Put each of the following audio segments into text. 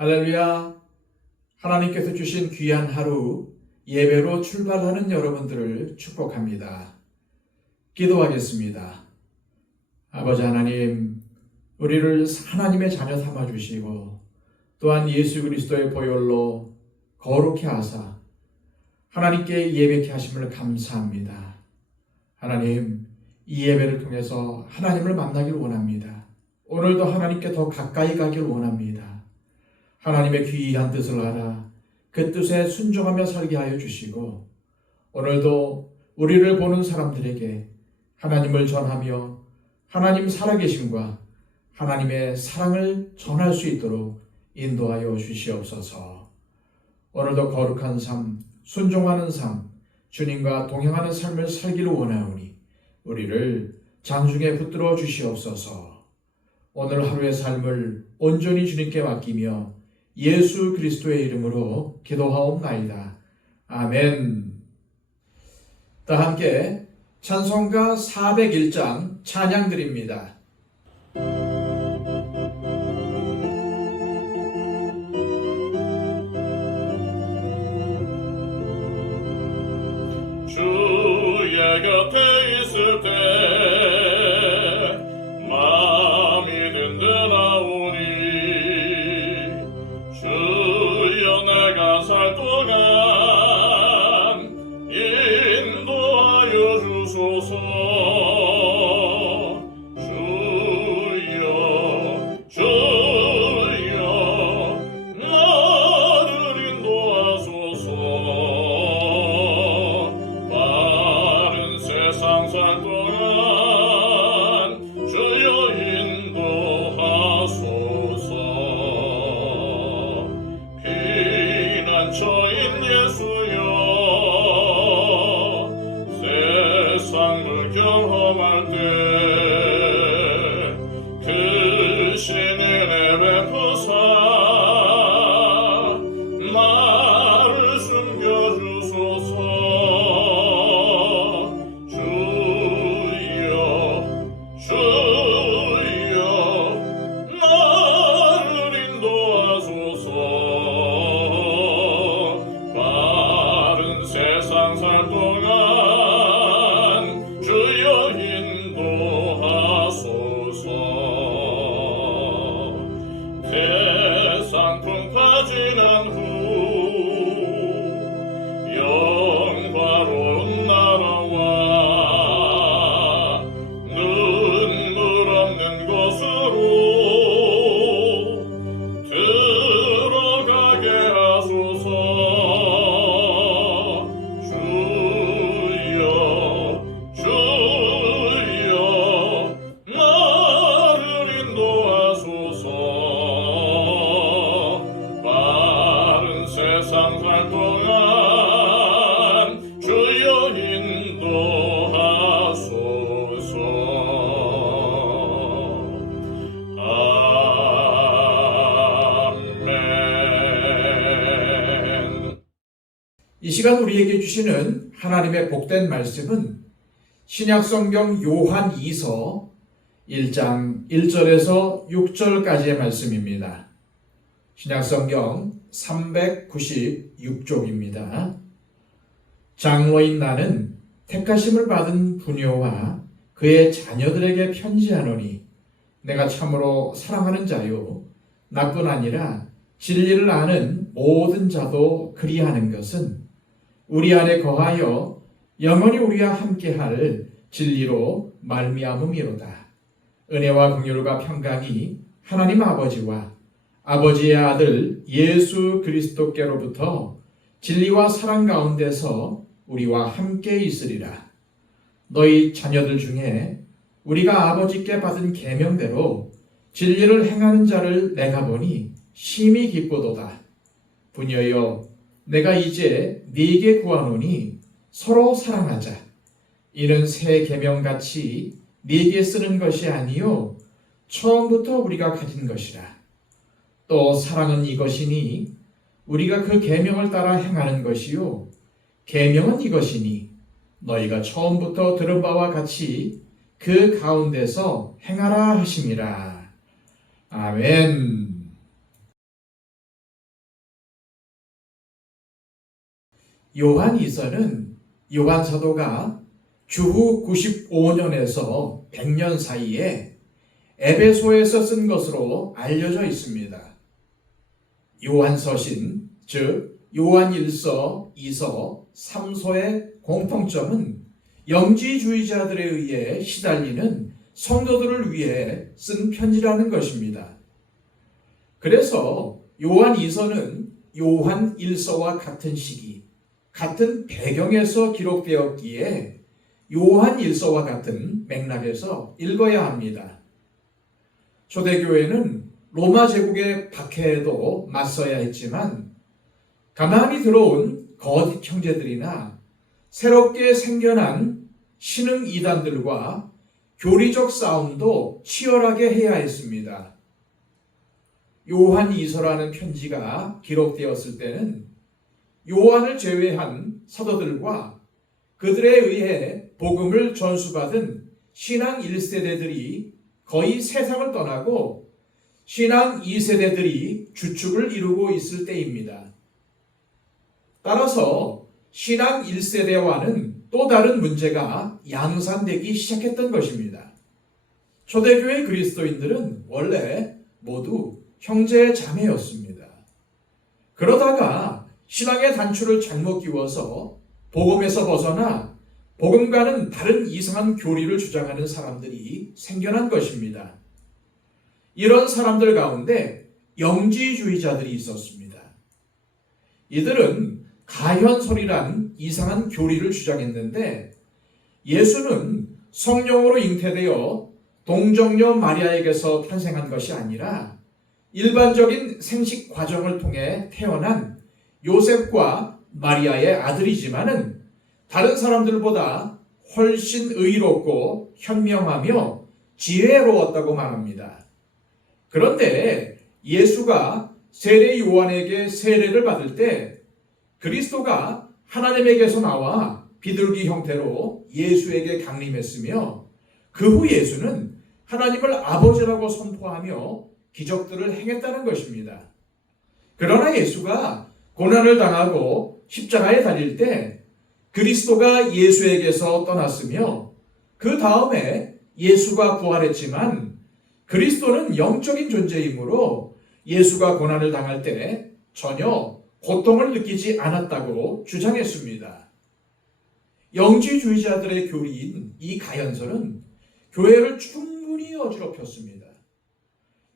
할렐루야! 하나님께서 주신 귀한 하루 예배로 출발하는 여러분들을 축복합니다. 기도하겠습니다. 아버지 하나님, 우리를 하나님의 자녀 삼아 주시고 또한 예수 그리스도의 보혈로 거룩해 하사 하나님께 예배케 하심을 감사합니다. 하나님, 이 예배를 통해서 하나님을 만나길 원합니다. 오늘도 하나님께 더 가까이 가길 원합니다. 하나님의 귀한 뜻을 알아 그 뜻에 순종하며 살게 하여 주시고 오늘도 우리를 보는 사람들에게 하나님을 전하며 하나님 살아계심과 하나님의 사랑을 전할 수 있도록 인도하여 주시옵소서. 오늘도 거룩한 삶, 순종하는 삶, 주님과 동행하는 삶을 살기를 원하오니 우리를 장중에 붙들어 주시옵소서. 오늘 하루의 삶을 온전히 주님께 맡기며 예수 그리스도의 이름으로 기도하옵나이다. 아멘. 다 함께 찬송가 401장 찬양 드립니다. 주의 곁에 있을 때 마음이 든든하오니 주여 내가 살 동안 인도하여 주소서. 주여 나를 인도하소서. 바른 세상 살 동안 주여 인도하소서. 피난처인 예수여 세상을 경험할 때 그 신의 내베푸사 나를 숨겨주소서. 주여 나를 인도하소서. 바른 세상 살 동안 주여 인도하소서. 태산풍 파지난 후 영화로운 나라와 눈물 없는 곳으로 들어가게 하소서. 주여 나를 인도하소서. 바른 세상 살 동안 주여 인도하소서. 아멘. 이 시간 우리에게 주시는 하나님의 복된 말씀은 신약성경 요한 2서 1장 1절에서 6절까지의 말씀입니다. 신약성경 396쪽입니다. 장로인 나는 택하심을 받은 부녀와 그의 자녀들에게 편지하노니 내가 참으로 사랑하는 자요 나뿐 아니라 진리를 아는 모든 자도 그리하는 것은 우리 안에 거하여 영원히 우리와 함께할 진리로 말미암음이로다. 은혜와 긍휼과 평강이 하나님 아버지와 아버지의 아들 예수 그리스도께로부터 진리와 사랑 가운데서 우리와 함께 있으리라. 너희 자녀들 중에 우리가 아버지께 받은 계명대로 진리를 행하는 자를 내가 보니 심히 기쁘도다. 부녀여, 내가 이제 네게 구하노니 서로 사랑하자. 이는 새 계명같이 네게 쓰는 것이 아니요 처음부터 우리가 가진 것이라. 또 사랑은 이것이니 우리가 그 계명을 따라 행하는 것이요 계명은 이것이니 너희가 처음부터 들은 바와 같이 그 가운데서 행하라 하심이라. 아멘. 요한이서는 요한 사도가 주후 95년에서 100년 사이에 에베소에서 쓴 것으로 알려져 있습니다. 요한서신, 즉 요한 1서, 2서, 3서의 공통점은 영지주의자들에 의해 시달리는 성도들을 위해 쓴 편지라는 것입니다. 그래서 요한 2서는 요한 1서와 같은 시기, 같은 배경에서 기록되었기에 요한 1서와 같은 맥락에서 읽어야 합니다. 초대교회는 로마 제국의 박해에도 맞서야 했지만 가만히 들어온 거짓 형제들이나 새롭게 생겨난 신흥 이단들과 교리적 싸움도 치열하게 해야 했습니다. 요한 2서라는 편지가 기록되었을 때는 요한을 제외한 사도들과 그들에 의해 복음을 전수받은 신앙 1세대들이 거의 세상을 떠나고 신앙 2세대들이 주축을 이루고 있을 때입니다. 따라서 신앙 1세대와는 또 다른 문제가 양산되기 시작했던 것입니다. 초대교회 그리스도인들은 원래 모두 형제 자매였습니다. 그러다가 신앙의 단추를 잘못 끼워서 복음에서 벗어나 복음과는 다른 이상한 교리를 주장하는 사람들이 생겨난 것입니다. 이런 사람들 가운데 영지주의자들이 있었습니다. 이들은 가현설이란 이상한 교리를 주장했는데 예수는 성령으로 잉태되어 동정녀 마리아에게서 탄생한 것이 아니라 일반적인 생식 과정을 통해 태어난 요셉과 마리아의 아들이지만은 다른 사람들보다 훨씬 의롭고 현명하며 지혜로웠다고 말합니다. 그런데 예수가 세례 요한에게 세례를 받을 때 그리스도가 하나님에게서 나와 비둘기 형태로 예수에게 강림했으며 그 후 예수는 하나님을 아버지라고 선포하며 기적들을 행했다는 것입니다. 그러나 예수가 고난을 당하고 십자가에 달릴 때 그리스도가 예수에게서 떠났으며 그 다음에 예수가 부활했지만 그리스도는 영적인 존재이므로 예수가 고난을 당할 때 전혀 고통을 느끼지 않았다고 주장했습니다. 영지주의자들의 교리인 이 가현설은 교회를 충분히 어지럽혔습니다.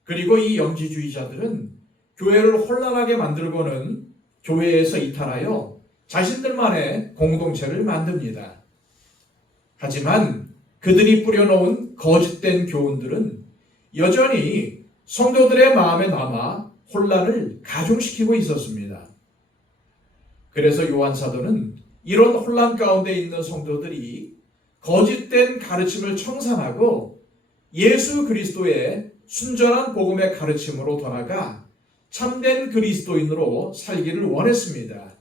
그리고 이 영지주의자들은 교회를 혼란하게 만들고는 교회에서 이탈하여 자신들만의 공동체를 만듭니다. 하지만 그들이 뿌려놓은 거짓된 교훈들은 여전히 성도들의 마음에 남아 혼란을 가중시키고 있었습니다. 그래서 요한 사도는 이런 혼란 가운데 있는 성도들이 거짓된 가르침을 청산하고 예수 그리스도의 순전한 복음의 가르침으로 돌아가 참된 그리스도인으로 살기를 원했습니다.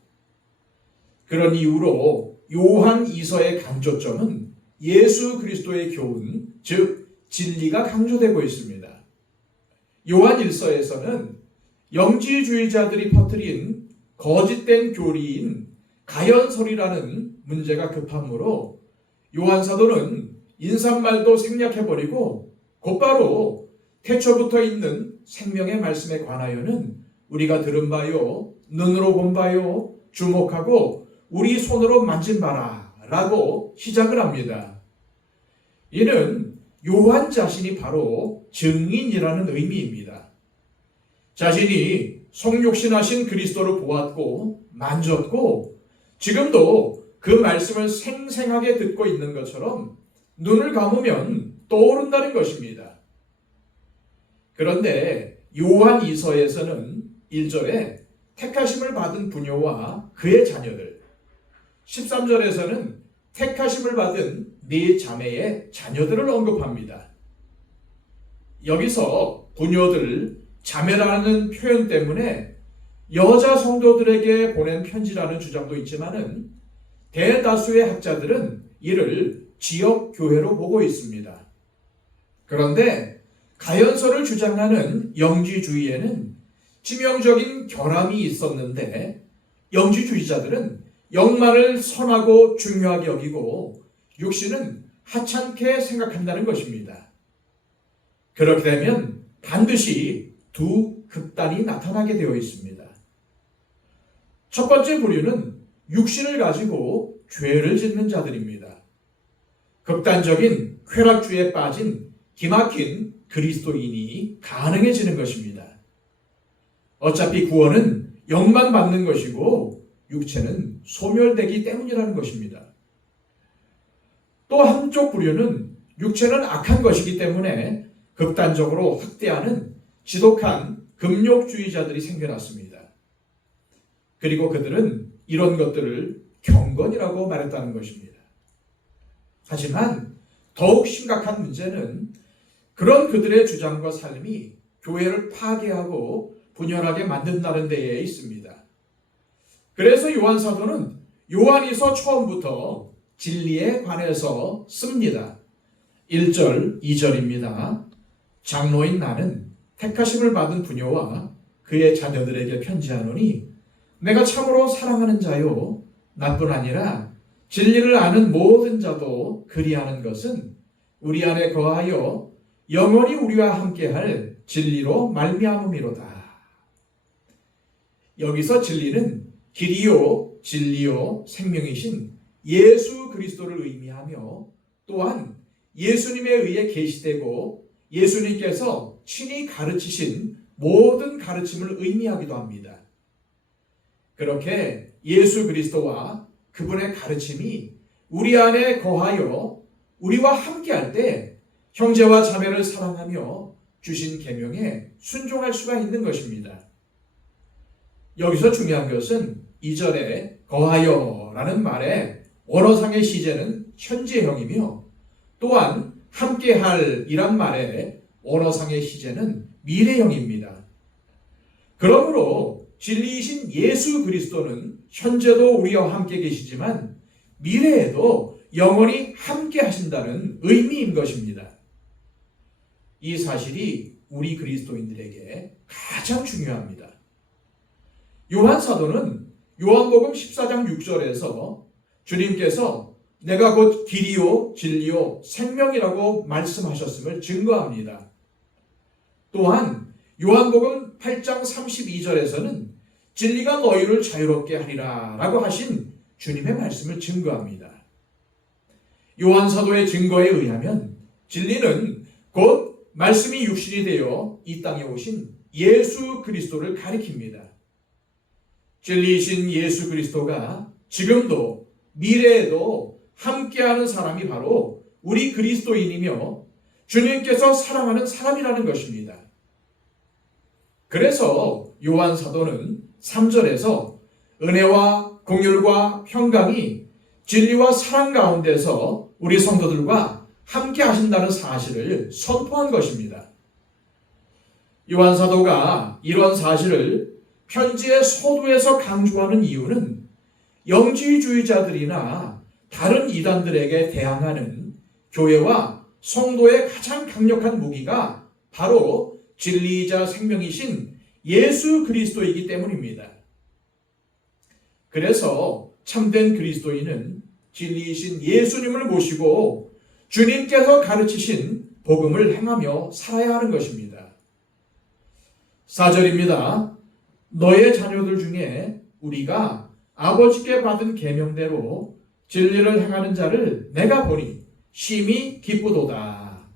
그런 이유로 요한 2서의 강조점은 예수 그리스도의 교훈, 즉 진리가 강조되고 있습니다. 요한 1서에서는 영지주의자들이 퍼뜨린 거짓된 교리인 가현설이라는 문제가 급하므로 요한 사도는 인사말도 생략해버리고 곧바로 태초부터 있는 생명의 말씀에 관하여는 우리가 들은 바요, 눈으로 본 바요, 주목하고 우리 손으로 만진 바라 라고 시작을 합니다. 이는 요한 자신이 바로 증인이라는 의미입니다. 자신이 성육신하신 그리스도를 보았고 만졌고 지금도 그 말씀을 생생하게 듣고 있는 것처럼 눈을 감으면 떠오른다는 것입니다. 그런데 요한 2서에서는 1절에 택하심을 받은 부녀와 그의 자녀들, 13절에서는 택하심을 받은 네 자매의 자녀들을 언급합니다. 여기서 부녀들, 자매라는 표현 때문에 여자 성도들에게 보낸 편지라는 주장도 있지만은 대다수의 학자들은 이를 지역 교회로 보고 있습니다. 그런데 가현설을 주장하는 영지주의에는 치명적인 결함이 있었는데 영지주의자들은 영만을 선하고 중요하게 여기고 육신은 하찮게 생각한다는 것입니다. 그렇게 되면 반드시 두 극단이 나타나게 되어 있습니다. 첫 번째 부류는 육신을 가지고 죄를 짓는 자들입니다. 극단적인 쾌락주의에 빠진 기막힌 그리스도인이 가능해지는 것입니다. 어차피 구원은 영만 받는 것이고 육체는 소멸되기 때문이라는 것입니다. 또 한쪽 부류는 육체는 악한 것이기 때문에 극단적으로 학대하는 지독한 금욕주의자들이 생겨났습니다. 그리고 그들은 이런 것들을 경건이라고 말했다는 것입니다. 하지만 더욱 심각한 문제는 그런 그들의 주장과 삶이 교회를 파괴하고 분열하게 만든다는 데에 있습니다. 그래서 요한 사도는 요한이서 처음부터 진리에 관해서 씁니다. 1절, 2절입니다. 장로인 나는 택하심을 받은 부녀와 그의 자녀들에게 편지하노니 내가 참으로 사랑하는 자요 나뿐 아니라 진리를 아는 모든 자도 그리하는 것은 우리 안에 거하여 영원히 우리와 함께할 진리로 말미암음이로다. 여기서 진리는 길이요 진리요 생명이신 예수 그리스도를 의미하며 또한 예수님에 의해 계시되고 예수님께서 친히 가르치신 모든 가르침을 의미하기도 합니다. 그렇게 예수 그리스도와 그분의 가르침이 우리 안에 거하여 우리와 함께할 때 형제와 자매를 사랑하며 주신 계명에 순종할 수가 있는 것입니다. 여기서 중요한 것은 2절에 거하여라는 말에 원어상의 시제는 현재형이며 또한 함께할 이란 말에 원어상의 시제는 미래형입니다. 그러므로 진리이신 예수 그리스도는 현재도 우리와 함께 계시지만 미래에도 영원히 함께 하신다는 의미인 것입니다. 이 사실이 우리 그리스도인들에게 가장 중요합니다. 요한 사도는 요한복음 14장 6절에서 주님께서 내가 곧 길이요 진리요 생명이라고 말씀하셨음을 증거합니다. 또한 요한복음 8장 32절에서는 진리가 너희를 자유롭게 하리라 라고 하신 주님의 말씀을 증거합니다. 요한 사도의 증거에 의하면 진리는 곧 말씀이 육신이 되어 이 땅에 오신 예수 그리스도를 가리킵니다. 진리이신 예수 그리스도가 지금도 미래에도 함께하는 사람이 바로 우리 그리스도인이며 주님께서 사랑하는 사람이라는 것입니다. 그래서 요한 사도는 3절에서 은혜와 긍휼과 평강이 진리와 사랑 가운데서 우리 성도들과 함께 하신다는 사실을 선포한 것입니다. 요한 사도가 이런 사실을 편지의 서두에서 강조하는 이유는 영지주의자들이나 다른 이단들에게 대항하는 교회와 성도의 가장 강력한 무기가 바로 진리이자 생명이신 예수 그리스도이기 때문입니다. 그래서 참된 그리스도인은 진리이신 예수님을 모시고 주님께서 가르치신 복음을 행하며 살아야 하는 것입니다. 4절입니다. 너의 자녀들 중에 우리가 아버지께 받은 계명대로 진리를 행하는 자를 내가 보니 심히 기쁘도다.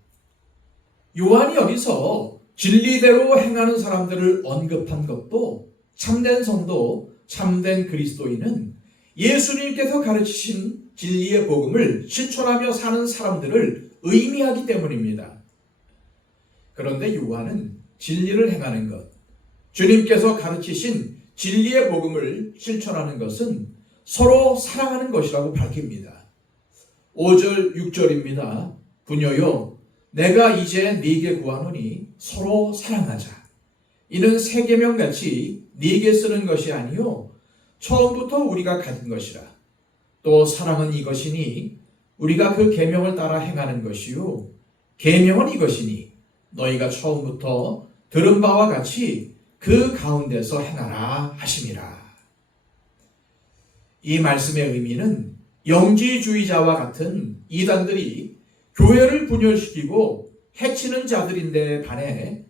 요한이 여기서 진리대로 행하는 사람들을 언급한 것도 참된 성도, 참된 그리스도인은 예수님께서 가르치신 진리의 복음을 실천하며 사는 사람들을 의미하기 때문입니다. 그런데 요한은 진리를 행하는 것, 주님께서 가르치신 진리의 복음을 실천하는 것은 서로 사랑하는 것이라고 밝힙니다. 5절, 6절입니다. 부녀요, 내가 이제 네게 구하노니 서로 사랑하자. 이는 새 계명같이 네게 쓰는 것이 아니요 처음부터 우리가 가진 것이라. 또 사랑은 이것이니 우리가 그 계명을 따라 행하는 것이요 계명은 이것이니 너희가 처음부터 들은 바와 같이 그 가운데서 행하라 하심이라. 이 말씀의 의미는 영지주의자와 같은 이단들이 교회를 분열시키고 해치는 자들인데 반해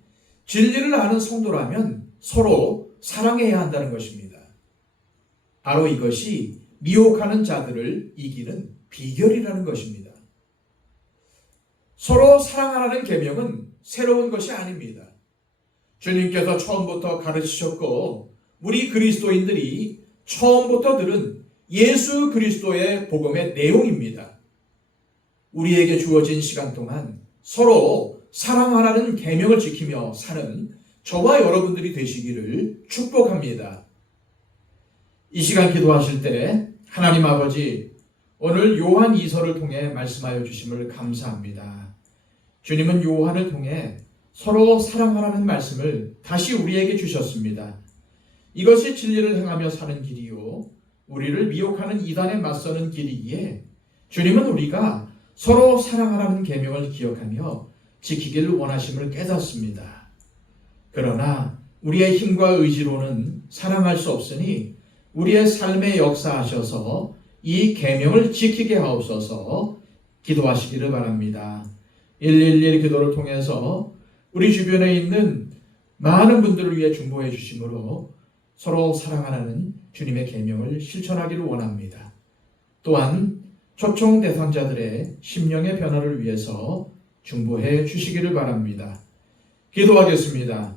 진리를 아는 성도라면 서로 사랑해야 한다는 것입니다. 바로 이것이 미혹하는 자들을 이기는 비결이라는 것입니다. 서로 사랑하라는 계명은 새로운 것이 아닙니다. 주님께서 처음부터 가르치셨고 우리 그리스도인들이 처음부터 들은 예수 그리스도의 복음의 내용입니다. 우리에게 주어진 시간 동안 서로 사랑하라는 계명을 지키며 사는 저와 여러분들이 되시기를 축복합니다. 이 시간 기도하실 때 하나님 아버지, 오늘 요한 2서를 통해 말씀하여 주심을 감사합니다. 주님은 요한을 통해 서로 사랑하라는 말씀을 다시 우리에게 주셨습니다. 이것이 진리를 행하며 사는 길이요, 우리를 미혹하는 이단에 맞서는 길이기에 주님은 우리가 서로 사랑하라는 계명을 기억하며 지키기를 원하심을 깨닫습니다. 그러나 우리의 힘과 의지로는 사랑할 수 없으니 우리의 삶에 역사하셔서 이 계명을 지키게 하옵소서. 기도하시기를 바랍니다. 111 기도를 통해서 우리 주변에 있는 많은 분들을 위해 중보해 주심으로 서로 사랑하라는 주님의 계명을 실천하기를 원합니다. 또한 초청 대상자들의 심령의 변화를 위해서 중보해 주시기를 바랍니다. 기도하겠습니다.